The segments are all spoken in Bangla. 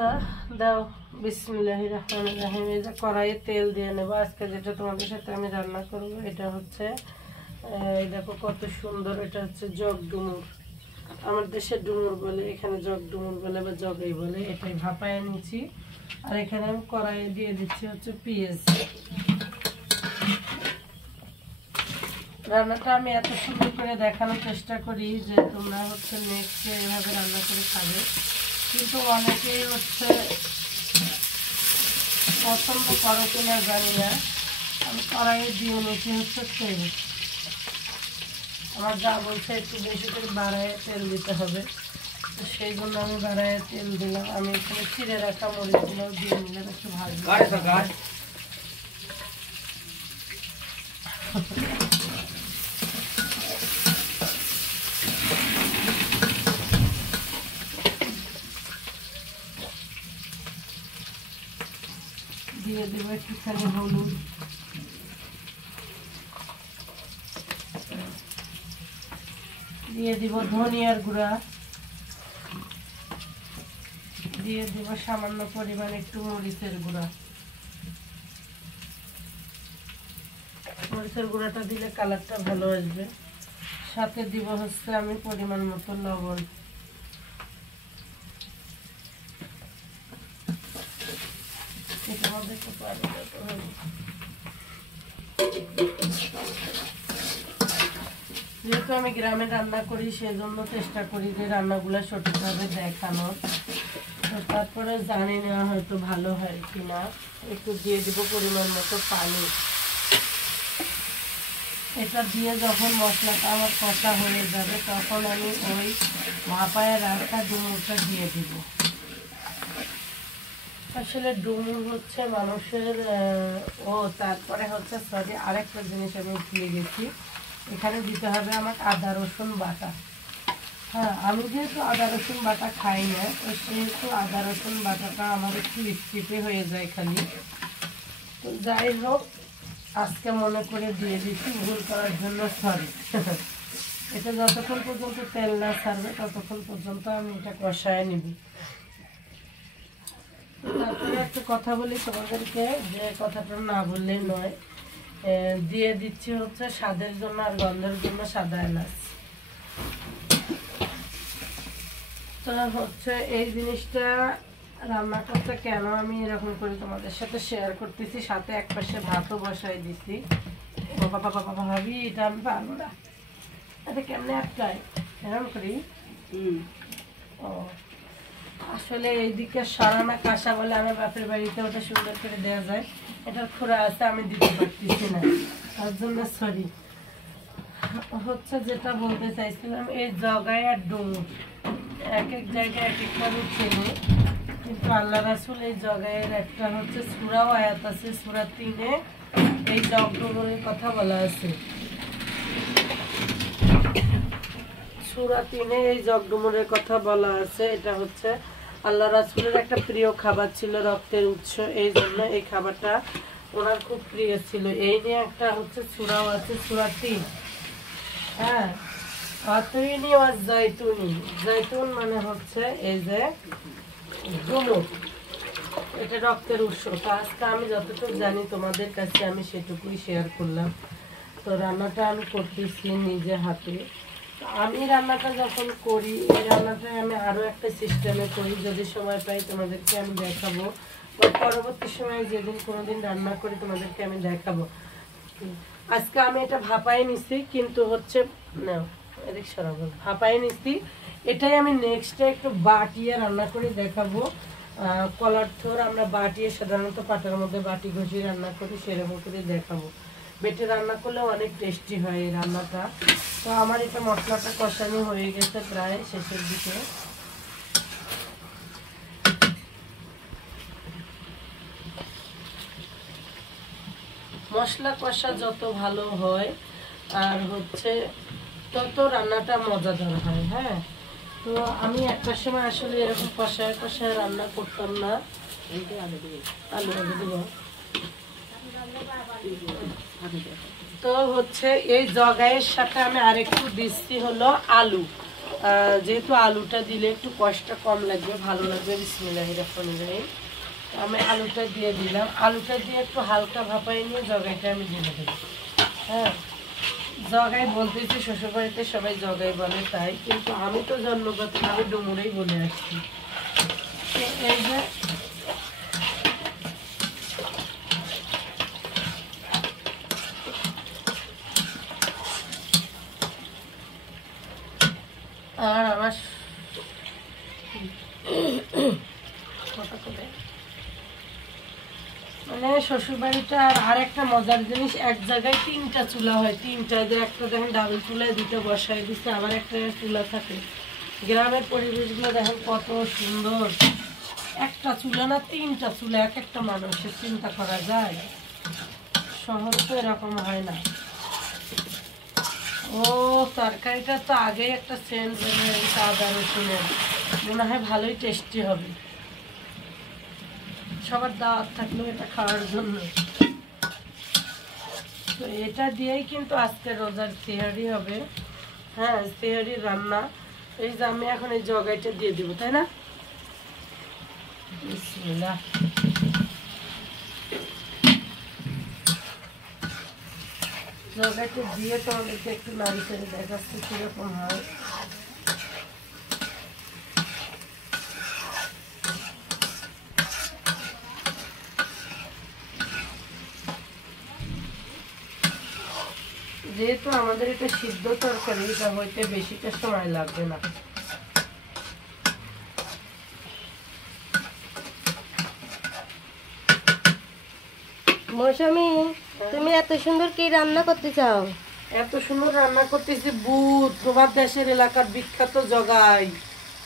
আচ্ছা দাও বিসমিল্লাহির রহমানির রহিম। এই যে কড়াইয়ে তেল দিয়ে নেব। আজকে যেটা তোমাদের সাথে আমি রান্না করব এটা হচ্ছে এই দেখো কত সুন্দর, এটা হচ্ছে জগ ডুমুর। আমার দেশে ডুমুর বলে, এখানে জগ ডুমুর বলে বা জগই বলে। এটাই ভাপায় নিচ্ছি। আর এখানে আমি কড়াইয়ে দিয়ে দিচ্ছি হচ্ছে পেঁয়াজ। রান্নাটা আমি এত সুন্দর করে দেখানোর চেষ্টা করি যে তোমরা হচ্ছে নেক্সট এভাবে রান্না করে খাবে, কিন্তু অনেকেই হচ্ছে পছন্দ করো কিনা জানি না। আমি কড়াইয়ে দিয়ে নিচ্ছি হচ্ছে তেল। আমার যা বলছে একটু বেশি করে বাড়ায় তেল দিতে হবে, তো সেই জন্য আমি বাড়ায় তেল দিলাম। আমি এখানে চিড়ে রাখা মরিচগুলো দিয়ে নিলাম একটু ভাজবো। দিয়ে দেবো একটুখানি হলুদ, দিয়ে দিব ধনিয়ার গুঁড়া, দিয়ে দিব সামান্য পরিমাণ একটু মরিচের গুঁড়া। মরিচের গুঁড়াটা দিলে কালারটা ভালো আসবে। সাথে দিব হচ্ছে আমি পরিমাণ মতো লবণ। যেহেতু আমি গ্রামে রান্না করি সেজন্য চেষ্টা করি যে রান্নাগুলো সঠিকভাবে দেখানোর। তারপরে জানি না হয়তো ভালো হয় কিনা। একটু দিয়ে দিব পরিমাণ মতো পানি। এটা দিয়ে যখন মশলাটা আমার কষা হয়ে যাবে তখন আমি ওই ভাপায় রাখা ডুমুরটা দিয়ে দিব। আসলে ডুমুর হচ্ছে মানুষের তারপরে হচ্ছে সরি আরেকটা জিনিস আমি ভুলে গেছি, এখানে দিতে হবে আমার আদা রসুন বাটা। হ্যাঁ, আমি যেহেতু আদা রসুন বাটা খাই না, তো সেহেতু আদা রসুন বাটাটা আমার একটু স্কিপে হয়ে যায় খালি। তো যাই হোক, আজকে মনে করে দিয়ে দিচ্ছি, ভুল করার জন্য সরি। এটা যতক্ষণ পর্যন্ত তেল না ছাড়বে ততক্ষণ পর্যন্ত আমি এটা কষায় নিব। তারপরে একটা কথা বলি তোমাদেরকে, যে কথাটা না বললেই নয়। দিয়ে দিচ্ছি হচ্ছে স্বাদের জন্য আর গন্ধের জন্য সাদা এলাচ। তো হচ্ছে এই জিনিসটা রান্না করতে কেন আমি এরকম করে তোমাদের সাথে শেয়ার করতেছি। সাথে এক পাশে ভাতও বসাই দিছি। বাবা ভাবি এটা আমি পারবো না, এটা কেমনে আটকায় এরকম করি। ও আসলে এইদিকে সরানা কাঁসা বলে আমার বাপের বাড়িতে, ওটা সুন্দর করে দেওয়া যায়। এটার খোড়া আছে, আমি দিতে পারতেছি না, তার জন্য সরি। হচ্ছে যেটা বলতে চাইছিলাম, এই জগায় আর ডুমুর এক এক জায়গায় এক একভাবে চেনে, কিন্তু আল্লাহ রাসূল এই জগায়ের একটা হচ্ছে সূরাও আয়াত আছে, সূরা 3-এ এই জগ ডুমুরের কথা বলা আছে। সূরা 3-এ এই জগ ডুমুরের কথা বলা আছে। এটা হচ্ছে আল্লাহ রাসূলের একটা প্রিয় খাবার ছিল, রক্তের উৎস, এই জন্য এই খাবারটা ওনার খুব প্রিয় ছিল। এই নিয়ে একটা হচ্ছে সূরাও আছে, সূরা 3। হ্যাঁ, আতুইনি ওয়াজ জাইতুনি, জাইতুন মানে হচ্ছে এই যে ডুমুর, এটা রক্তের উৎস। তো আজকে আমি যতটুকু জানি তোমাদের কাছে আমি সেটুকুই শেয়ার করলাম। তো রান্নাটা আমি করতেছি নিজে হাতে। আমি রান্নাটা যখন করি, এই রান্নাটা আমি আরও একটা সিস্টেমে করি, যদি সময় পাই তোমাদেরকে আমি দেখাবো, বা পরবর্তী সময়ে যেদিন কোনোদিন রান্না করি তোমাদেরকে আমি দেখাবো। আজকে আমি এটা ভাপায় নিছি, কিন্তু হচ্ছে না এদিক সরাবো, ভাপায় নিছি। এটাই আমি নেক্সটে একটু বাটিয়ে রান্না করে দেখাবো। কলার থোর আমরা বাটিয়ে সাধারণত পাটার মধ্যে বাটি ঘষিয়ে রান্না করি, সেরকম করে দেখাবো। বেটে রান্না করলে অনেক টেস্টি হয় এই রান্নাটা। তো আমার এটা মশলাটা কষানো হয়ে গেছে প্রায় শেষের দিকে। মশলা কষা যত ভালো হয় আর হচ্ছে তত রান্নাটা মজাদার হয়। হ্যাঁ, তো আমি একটা সময় আসলে এরকম কষায় কষায় রান্না করতাম না। আলু দিব তো হচ্ছে এই জগাইয়ের সাথে আমি আরেকটু দিচ্ছি হলো আলু। যেহেতু আলুটা দিলে একটু কষ্টটা কম লাগবে, ভালো লাগবে। বিসমিল্লাহির রহমানির রহিম। আমি আলুটা দিয়ে দিলাম। আলুটা দিয়ে একটু হালকা ভাপাই নিয়ে জগাইটা আমি দিয়ে দেবো। হ্যাঁ, জগাই বলতেছি, শ্বশুরবাড়িতে সবাই জগাই বলে তাই, কিন্তু আমি তো জন্মগত আমি ডুমুরেই বলে আসছি। এই যে আর আমার মানে শ্বশুরবাড়িটা আর একটা মজার জিনিস, এক জায়গায় 3টা চুলা হয়, 3টা। যে একটা দেখেন ডাবল চুলায় 2টা বসায় দিচ্ছে, আবার একটা চুলা থাকে। গ্রামের পরিবেশগুলো দেখেন কত সুন্দর। একটা চুলা না 3টা চুলা, এক একটা মানুষের চিন্তা করা যায়। শহরে তো এরকম হয় না। ও তরকারিটা তো আগেই একটা সেন্ট বেরিয়ে গেছে আদা রসুনের, মনে হয় ভালোই টেস্টি হবে। সবার দাওয়াত থাকলো এটা খাওয়ার জন্য। তো এটা দিয়েই কিন্তু আজকে রোজার সেহারি হবে। হ্যাঁ, সেহারি রান্না। এই যে আমি এখন এই জগাইটা দিয়ে দিব, তাই না? বিসমিল্লাহ। জগাইটা দিয়ে তোমাদেরকে একটু নাড়ি করে দেখাচ্ছি কিরকম হয়। যেহেতু আমাদের এটা সিদ্ধ তরকারি, এটা হইতে বেশিটা সময় লাগবে না। মৌসুমী, তুমি এত সুন্দর কি রান্না করতে চাও? এত সুন্দর রান্না করতেছি বুট, তোমার দেশের এলাকার বিখ্যাত জগাই।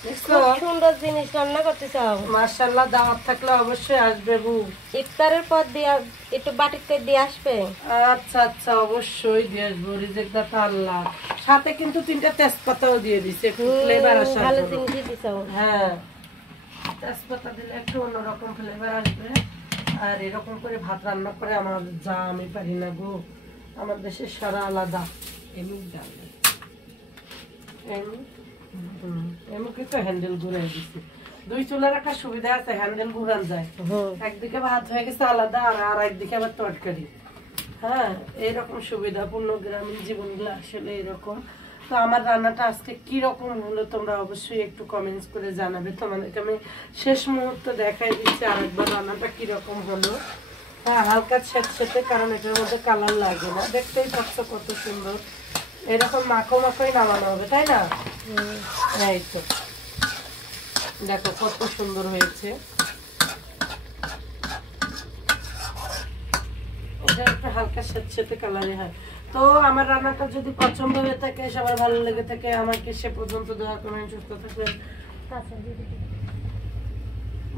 দেখছো সুন্দর জিনিস রান্না করতে চাও। মাশাআল্লাহ, দাওয়াত থাকলে অবশ্যই আসবে বু। ইফতারের পর দিয়ে একটু বাটিতে দিয়ে আসবে। আচ্ছা আচ্ছা, অবশ্যই দিয়ে আসবো। রিজেক দাতা আল্লাহ। সাথে কিন্তু 3টা তেজপাতাও দিয়ে দিছে, একটু ফ্লেভার আসার ভালো জন্য। জিনিস দিছো। হ্যাঁ, তেজপাতা দিলে একটু অন্যরকম ফ্লেভার আসবে। আর এরকম করে ভাত রান্না করে আমার যা আমি পারি না গো। আমার দেশের সারা আলাদা। এমনি ডাল এমনি তো হ্যান্ডেল ঘুরাই দিচ্ছি। 2 চুলার একটা সুবিধা আছে, হ্যান্ডেল ঘুরান যায়। একদিকে ভাত হয়ে গেছে আলাদা, আর একদিকে আবার তরকারি। হ্যাঁ, এইরকম সুবিধাপূর্ণ গ্রামীণ জীবনগুলো আসলে এরকম। তো আমার রান্নাটা আজকে কি রকম হলো তোমরা অবশ্যই একটু কমেন্টস করে জানাবে। তোমাদেরকে আমি শেষ মুহূর্তে দেখাই দিচ্ছি আরেকবার রান্নাটা কি রকম হলো। হ্যাঁ, হালকা ছেটছেটে, কারণ এটার মধ্যে কালার লাগে না। দেখতেই পাচ্ছ কত সুন্দর। এরকম মাখো মাখোই নামানো হবে, তাই না? এই তো দেখো কত সুন্দর হয়েছে। এটা একটা হালকা ছেটছেটে কালারে হয়। তো আমার রান্নাটা যদি পছন্দ হয়ে থাকে, সবার ভালো লেগে থাকে, আমাকে সে পর্যন্ত দোয়া করবেন। সুস্থ থাকবেন।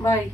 বাই।